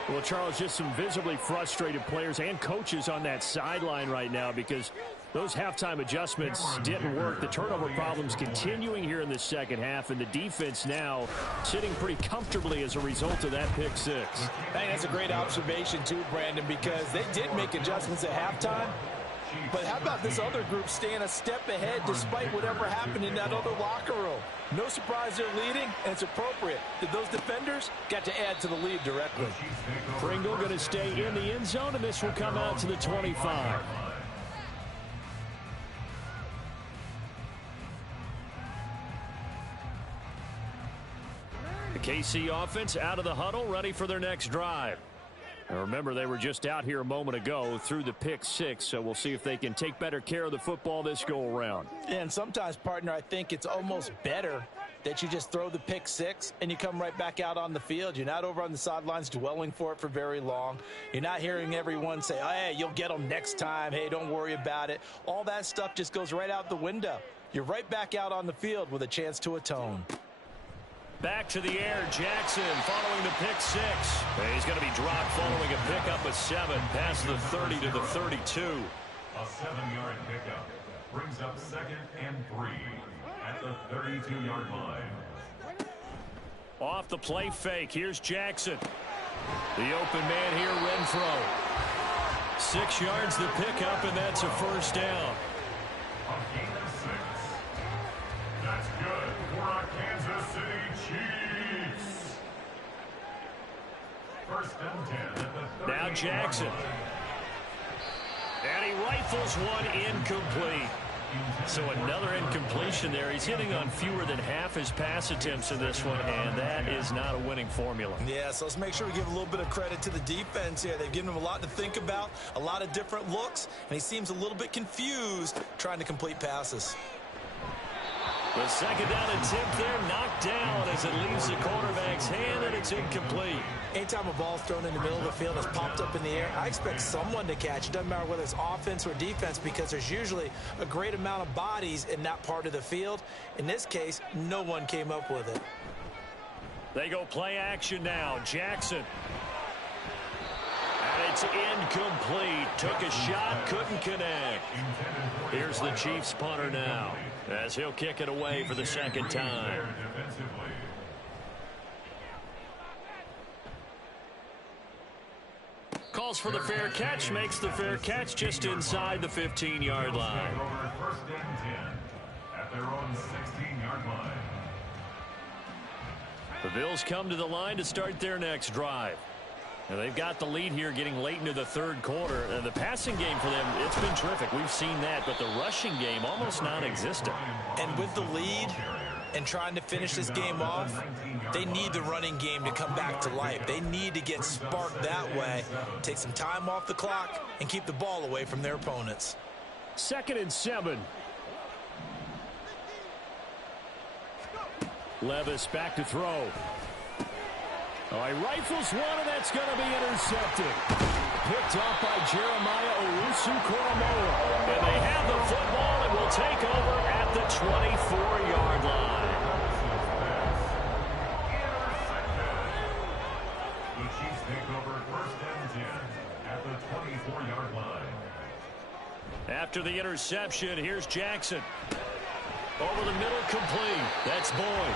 Well, Charles, just some visibly frustrated players and coaches on that sideline right now because those halftime adjustments didn't work. The turnover problems continuing here in the second half, and the defense now sitting pretty comfortably as a result of that pick 6. I think that's a great observation too, Brandon, because they did make adjustments at halftime. But how about this other group staying a step ahead despite whatever happened in that other locker room? No surprise they're leading, and it's appropriate that those defenders got to add to the lead directly. Pringle going to stay in the end zone, and this will come out to the 25. The KC offense out of the huddle, ready for their next drive. Now remember, they were just out here a moment ago through the pick 6, so we'll see if they can take better care of the football this go-around. And sometimes, partner, I think it's almost better that you just throw the pick 6 and you come right back out on the field. You're not over on the sidelines dwelling for it for very long. You're not hearing everyone say, oh, hey, you'll get them next time. Hey, don't worry about it. All that stuff just goes right out the window. You're right back out on the field with a chance to atone. Back to the air, Jackson following the pick 6. He's going to be dropped following a pickup of 7, past the 30 to the 32. A 7-yard pickup brings up 2nd and 3 at the 32-yard line. Off the play fake, here's Jackson. The open man here, Renfro. 6 yards the pickup, and that's a first down. A gain of 6. That's good for our Kansas City Chiefs. 1st and 10 at the 30. Now Jackson. And he rifles one incomplete. So another incompletion there. He's hitting on fewer than half his pass attempts in this one, and that is not a winning formula. Yeah, so let's make sure we give a little bit of credit to the defense here. They've given him a lot to think about, a lot of different looks, and he seems a little bit confused trying to complete passes. The second down attempt there knocked down as it leaves the quarterback's hand, and it's incomplete. Anytime a ball's thrown in the middle of the field and is popped up in the air, I expect someone to catch. It doesn't matter whether it's offense or defense, because there's usually a great amount of bodies in that part of the field. In this case, no one came up with it. They go play action now. Jackson. And it's incomplete. Took a shot, couldn't connect. Here's the Chiefs punter now, as he'll kick it away for the second time. Calls for the fair catch, makes the fair catch just inside the 15-yard line. First and 10 at their own 16-yard line. The Bills come to the line to start their next drive. And they've got the lead here getting late into the third quarter. And the passing game for them, it's been terrific. We've seen that, but the rushing game almost non-existent. And with the lead and trying to finish this game off, they need the running game to come back to life. They need to get sparked that way, take some time off the clock, and keep the ball away from their opponents. 2nd and 7. Levis back to throw. Oh, he rifles one, and that's going to be intercepted. Picked off by Jeremiah Owusu-Koramoah. And they have the football and will take over at the 24-yard line. The Chiefs take over first and 10 at the 24-yard line. After the interception, here's Jackson. Over the middle, complete. That's Boyd.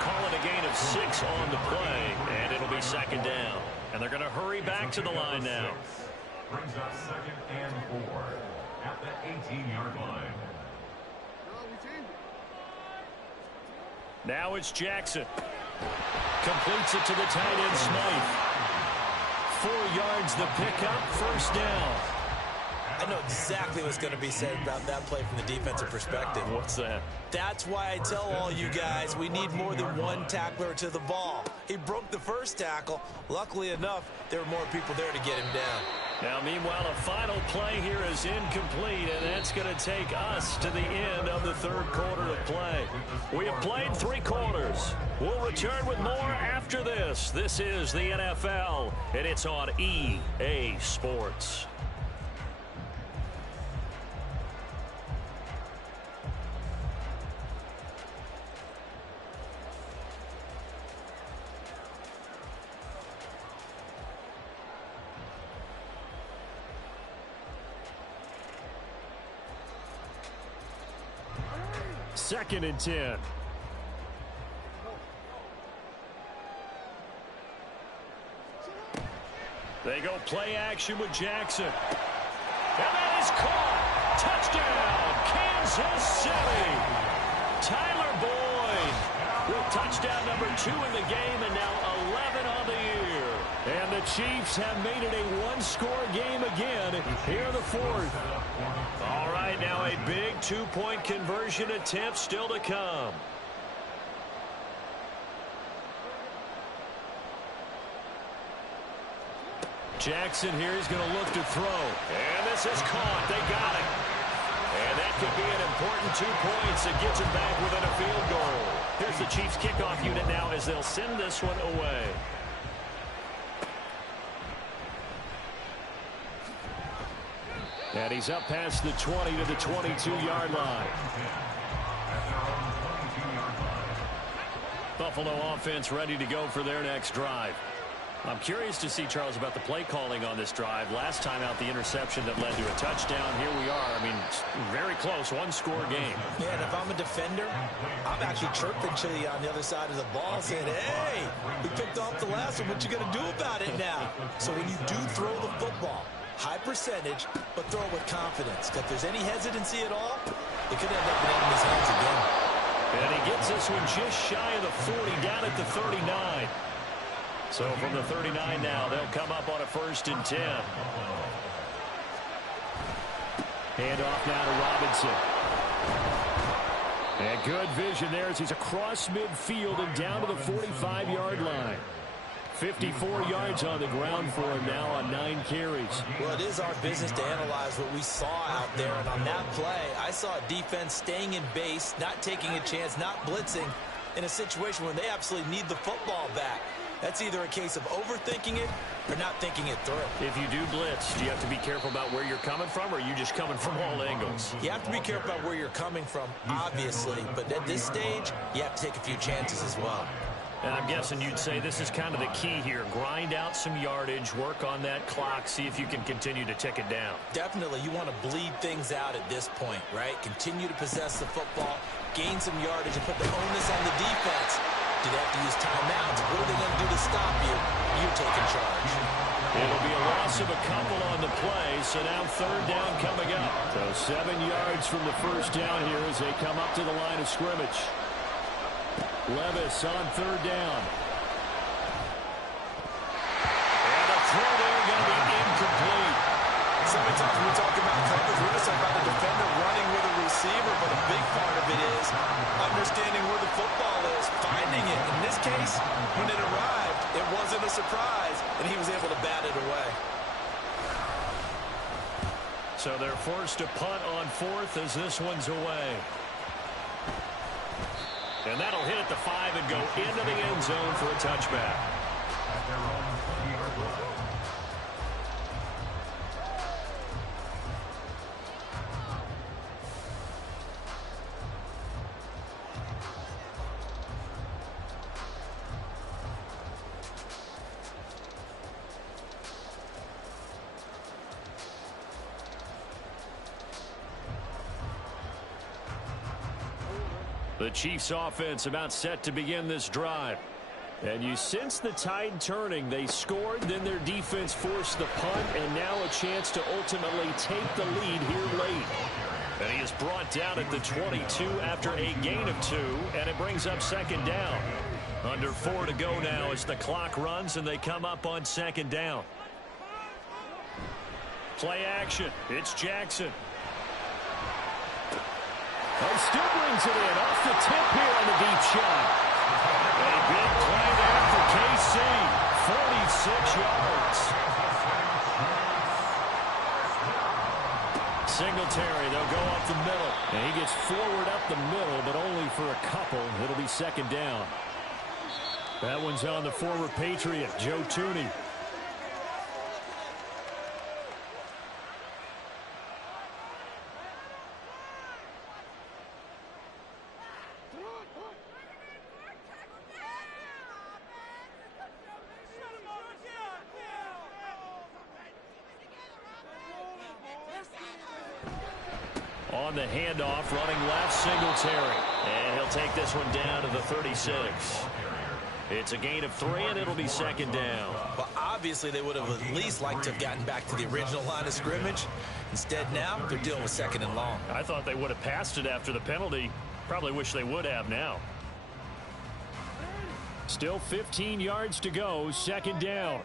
Call it a gain of 6 on the play, and it'll be second down. And they're going to hurry back to the line now. Brings up 2nd and 4 at the 18-yard line. Now it's Jackson. Completes it to the tight end, Smythe. 4 yards the pickup, first down. I know exactly what's going to be said about that play from the defensive perspective. What's that? That's why I tell all you guys we need more than one tackler to the ball. He broke the first tackle. Luckily enough, there were more people there to get him down. Now, meanwhile, a final play here is incomplete, and that's going to take us to the end of the third quarter of play. We have played 3 quarters. We'll return with more after this. This is the NFL, and it's on EA Sports. Second and 10. They go play action with Jackson. And that is caught. Touchdown, Kansas City. Tyler Boyd with touchdown number 2 in the game, and now 11 on the year. And the Chiefs have made it a one-score game again here in the fourth. All right, now a big 2-point conversion attempt still to come. Jackson here is going to look to throw. And this is caught. They got it. And that could be an important 2 points. It gets it back within a field goal. Here's the Chiefs kickoff unit now as they'll send this one away. And he's up past the 20 to the 22-yard line. Buffalo offense ready to go for their next drive. I'm curious to see, Charles, about the play calling on this drive. Last time out, the interception that led to a touchdown. Here we are. I mean, very close, one-score game. Yeah, and if I'm a defender, I'm actually chirping to you on the other side of the ball saying, hey, we picked off the last one. What you going to do about it now? So when you do throw the football, high percentage, but throw it with confidence. If there's any hesitancy at all, it could end up in enemy's hands again. And he gets this one just shy of the 40, down at the 39. So from the 39 now, they'll come up on a 1st and 10. Hand off now to Robinson. And good vision there as he's across midfield and down to the 45-yard line. 54 yards on the ground for him now on 9 carries. Well, it is our business to analyze what we saw out there. And on that play, I saw a defense staying in base, not taking a chance, not blitzing in a situation where they absolutely need the football back. That's either a case of overthinking it or not thinking it through. If you do blitz, do you have to be careful about where you're coming from, or are you just coming from all angles? You have to be careful about where you're coming from, obviously. But at this stage, you have to take a few chances as well. And I'm guessing you'd say this is kind of the key here. Grind out some yardage, work on that clock, see if you can continue to tick it down. Definitely, you want to bleed things out at this point, right? Continue to possess the football, gain some yardage, and put the onus on the defense. Do they have to use timeouts? What are they going to do to stop you? You're taking charge. It'll be a loss of a couple on the play, so now 3rd down coming up. So 7 yards from the first down here as they come up to the line of scrimmage. Levis on 3rd down. And a throw there going to be incomplete. So many times when we talk about coverage, we're just talking about the defender running with a receiver, but a big part of it is understanding where the football is, finding it. In this case, when it arrived, it wasn't a surprise, and he was able to bat it away. So they're forced to punt on 4th as this one's away. And that'll hit at the 5 and go into the end zone for a touchback. At their own 20-yard line. The Chiefs offense about set to begin this drive. And you sense the tide turning. They scored, then their defense forced the punt, and now a chance to ultimately take the lead here late. And he is brought down at the 22 after a gain of 2, and it brings up 2nd down. Under 4 to go now as the clock runs and they come up on 2nd down. Play action. It's Jackson. And still brings it in off the tip here on the deep shot. A big play there for KC. 46 yards. Singletary, they'll go up the middle. And he gets forward up the middle, but only for a couple. It'll be 2nd down. That one's on the former Patriot, Joe Thuney. On the handoff, running left, Singletary. And he'll take this one down to the 36. It's a gain of 3, and it'll be 2nd down. Well, obviously, they would have at least liked to have gotten back to the original line of scrimmage. Instead, now, they're dealing with 2nd and long. I thought they would have passed it after the penalty. Probably wish they would have now. Still 15 yards to go, 2nd down.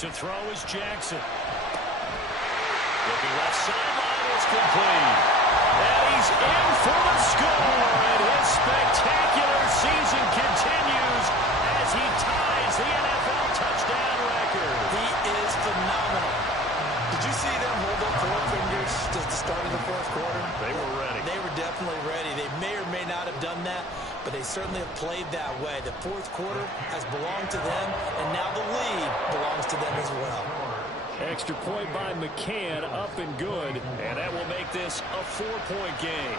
To throw is Jackson. Looking left sideline, it's complete. And he's in for the score. And his spectacular season continues as he ties the NFL touchdown record. He is phenomenal. Did you see them hold up 4 fingers to the start of the 4th quarter? They were ready. They were definitely ready. They may or may not have done that, but they certainly have played that way. The 4th quarter has belonged to them, and now the lead belongs to them as well. Extra point by McCann, up and good. And that will make this a 4-point game.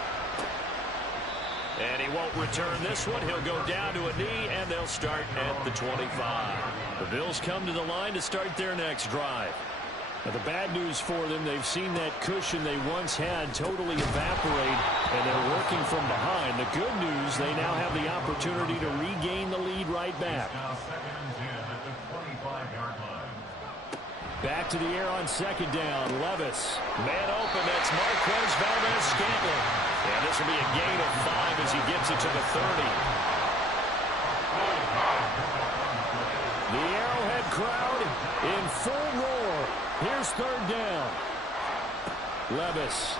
And he won't return this one. He'll go down to a knee, and they'll start at the 25. The Bills come to the line to start their next drive. Now, the bad news for them, they've seen that cushion they once had totally evaporate, and they're working from behind. The good news, they now have the opportunity to regain the lead right back. Now 2nd and 10 at the 25-yard line. Back to the air on 2nd down. Levis. Man open, that's Marquez Valdes-Scantling. And this will be a gain of 5 as he gets it to the 30. The Arrowhead crowd in full roar. Here's third down. Levis.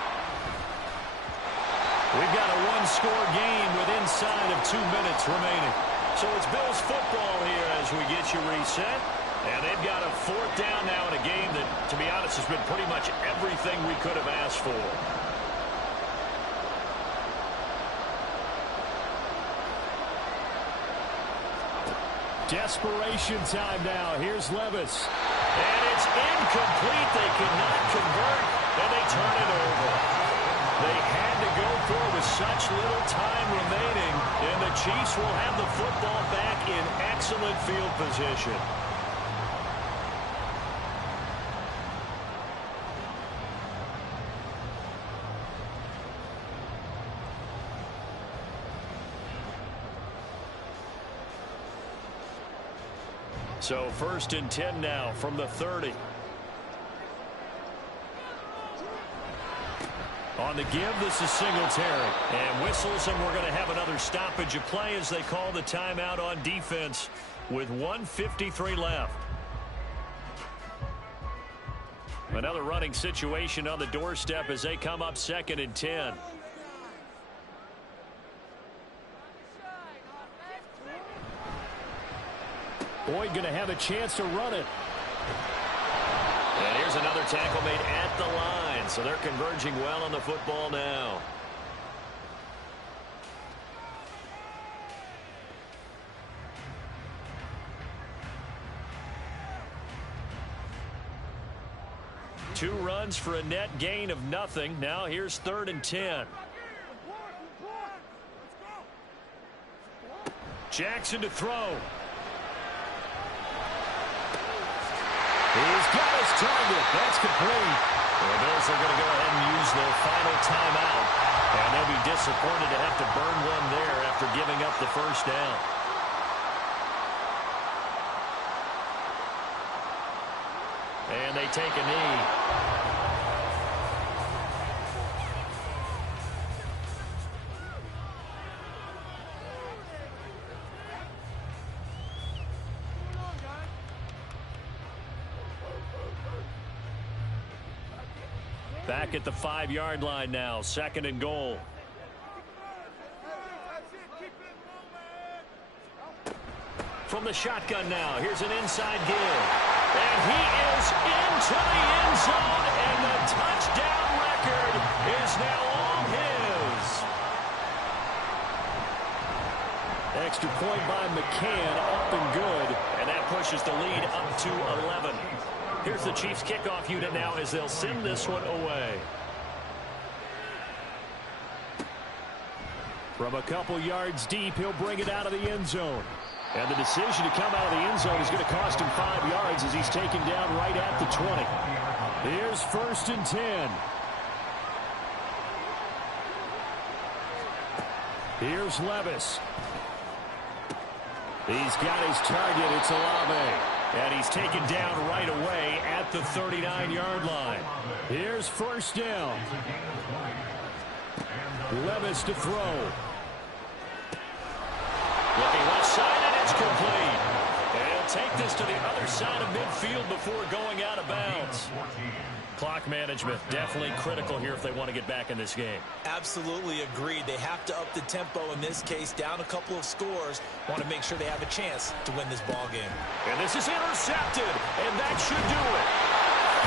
We've got a one-score game with inside of 2 minutes remaining. So it's Bills football here as we get you reset. And they've got a fourth down now in a game that, to be honest, has been pretty much everything we could have asked for. Desperation time now. Here's Levis. And it's incomplete. They could not convert, and they turn it over. They had to go for it with such little time remaining, and the Chiefs will have the football back in excellent field position. So 1st and 10 now from the 30. On the give, this is Singletary. And whistles, and we're going to have another stoppage of play as they call the timeout on defense with 1:53 left. Another running situation on the doorstep as they come up 2nd and 10. Boyd going to have a chance to run it. And here's another tackle made at the line. So they're converging well on the football now. Two runs for a net gain of nothing. Now here's 3rd and 10. Jackson to throw. He's got his target. That's complete. The Bills are going to go ahead and use their final timeout. And they'll be disappointed to have to burn one there after giving up the first down. And they take a knee. Back at the 5-yard line now, 2nd and goal. From the shotgun now, here's an inside give. And he is into the end zone, and the touchdown record is now all his. Extra point by McCann, up and good. And that pushes the lead up to 11. Here's the Chiefs kickoff unit now as they'll send this one away. From a couple yards deep, he'll bring it out of the end zone. And the decision to come out of the end zone is going to cost him 5 yards as he's taken down right at the 20. Here's 1st and 10. Here's Levis. He's got his target. It's Olave. And he's taken down right away at the 39-yard line. Here's 1st down. Levis to throw. Looking left side, and it's complete. And he'll take this to the other side of midfield before going out of bounds. Clock management definitely critical here if they want to get back in this game. Absolutely agreed. They have to up the tempo in this case, down a couple of scores. Want to make sure they have a chance to win this ball game. And this is intercepted, and that should do it.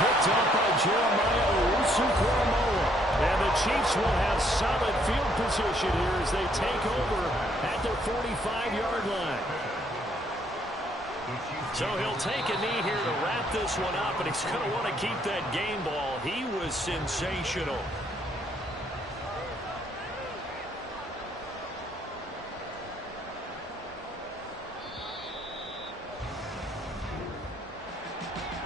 Picked up by Jeremiah Owusu-Koramoah. And the Chiefs will have solid field position here as they take over at their 45-yard line. So he'll take a knee here to wrap this one up, and he's going to want to keep that game ball. He was sensational.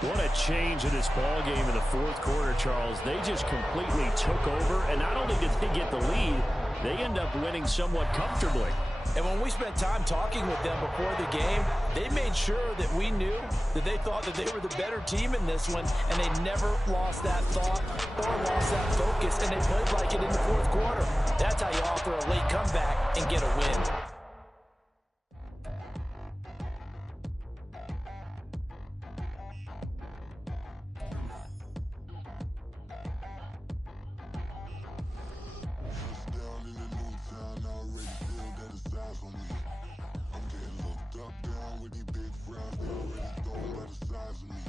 What a change in this ball game in the 4th quarter, Charles. They just completely took over, and not only did they get the lead, they end up winning somewhat comfortably. And when we spent time talking with them before the game, they made sure that we knew that they thought that they were the better team in this one, and they never lost that thought or lost that focus, and they played like it in the 4th quarter. That's how you offer a late comeback and get a win. eyes on me. I'm getting looked up, down with these big frowns. They already thrown by the size of me.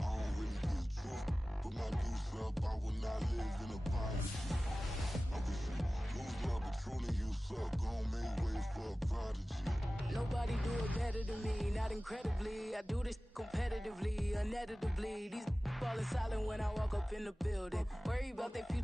I don't really get drunk, put my deuce up. I will not live in a privacy. I wish you lose my Patron and you suck. Gon' make way for a prodigy. Nobody do it better than me, not incredibly. I do this competitively, uneditably. These falling silent when I walk up in the building. Worry about their future.